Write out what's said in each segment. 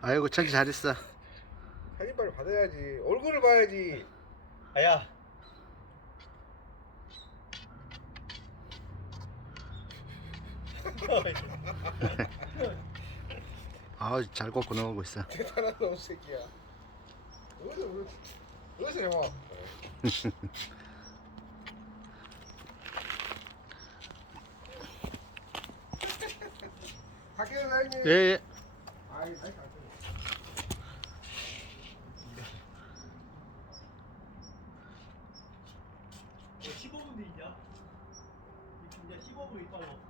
아이고 천지 잘했어. 사진 빨리 받아야지. 얼굴을 봐야지. 아야. 아우 잘 꽂고 나오고 있어. 대단한 놈 새끼야. 어디서 형아? 갈게요 사장님. 예, 예. 아이 갈게요. 뭐 15분도 있냐? 이제 15분 있다고.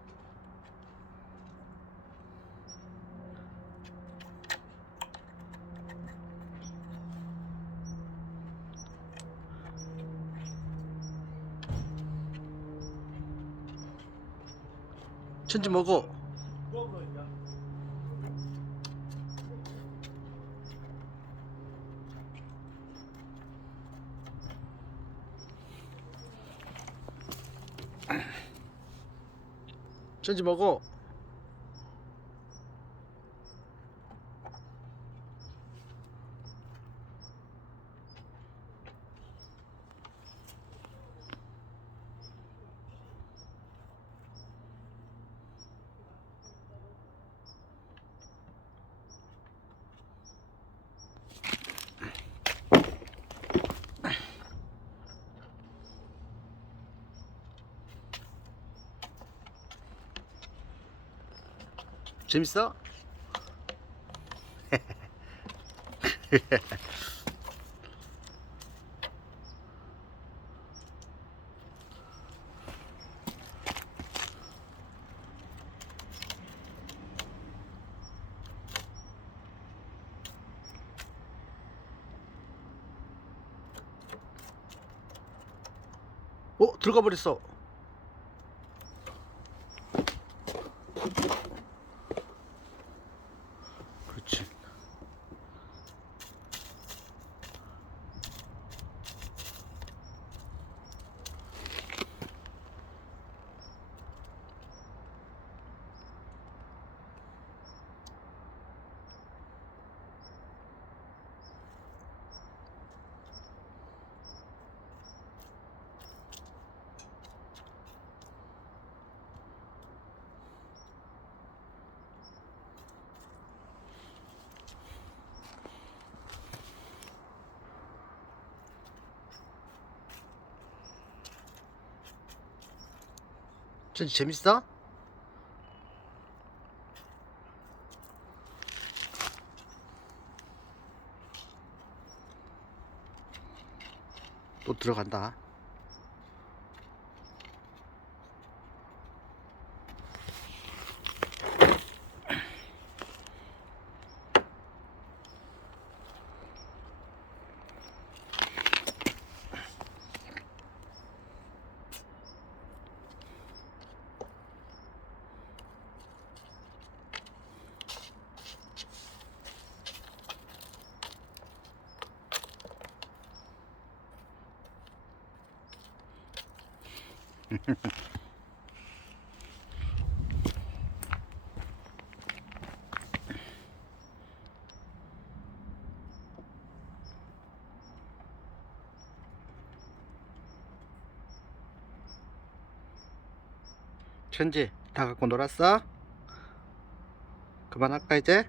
천지 먹어. 누가 그러냐? 천지 먹어. 재밌어? 들어가 버렸어. 그렇지. 천지 재밌어? 또 들어간다. 천지 다 갖고 놀았어? 그만할까 이제?